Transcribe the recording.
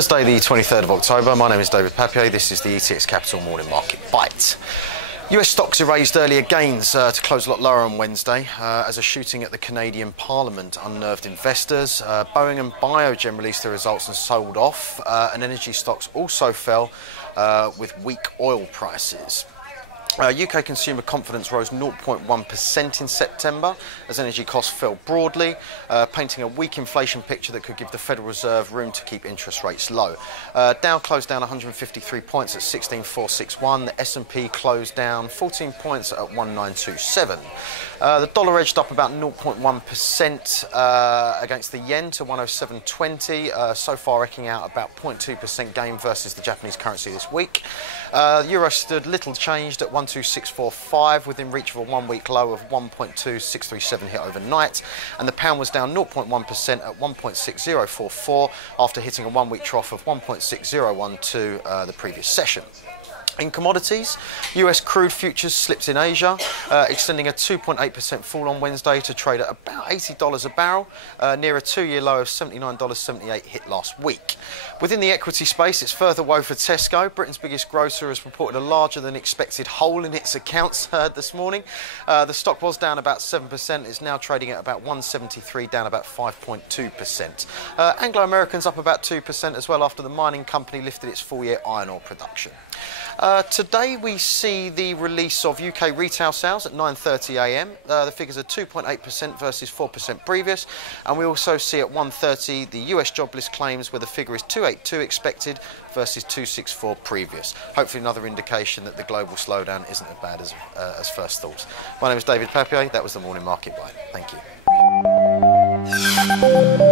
Thursday, the 23rd of October. My name is David Papier. This is the ETX Capital Morning Market Bite. US stocks erased earlier gains to close a lot lower on Wednesday as a shooting at the Canadian Parliament unnerved investors. Boeing and Biogen released their results and sold off, and energy stocks also fell with weak oil prices. UK consumer confidence rose 0.1% in September as energy costs fell broadly, painting a weak inflation picture that could give the Federal Reserve room to keep interest rates low. Dow closed down 153 points at 16,461. The S&P closed down 14 points at 1927. The dollar edged up about 0.1% against the yen to 107.20, so far eking out about 0.2% gain versus the Japanese currency this week. The euro stood little changed at 12645, within reach of a one-week low of 1.2637 hit overnight, and the pound was down 0.1% at 1.6044 after hitting a one-week trough of 1.6012 the previous session. In commodities, US crude futures slipped in Asia, extending a 2.8% fall on Wednesday to trade at about $80 a barrel, near a two-year low of $79.78 hit last week. Within the equity space, it's further woe for Tesco. Britain's biggest grocer has reported a larger than expected hole in its accounts this morning. The stock was down about 7%. It's now trading at about 173, down about 5.2%. Anglo American's up about 2% as well after the mining company lifted its full-year iron ore production. Today we see the release of UK retail sales at 9:30 a.m. The figures are 2.8% versus 4% previous, and we also see at 1:30 the US jobless claims, where the figure is 282 expected versus 264 previous. Hopefully another indication that the global slowdown isn't as bad as first thought. My name is David Papier. That was the Morning Market Bite. Thank you.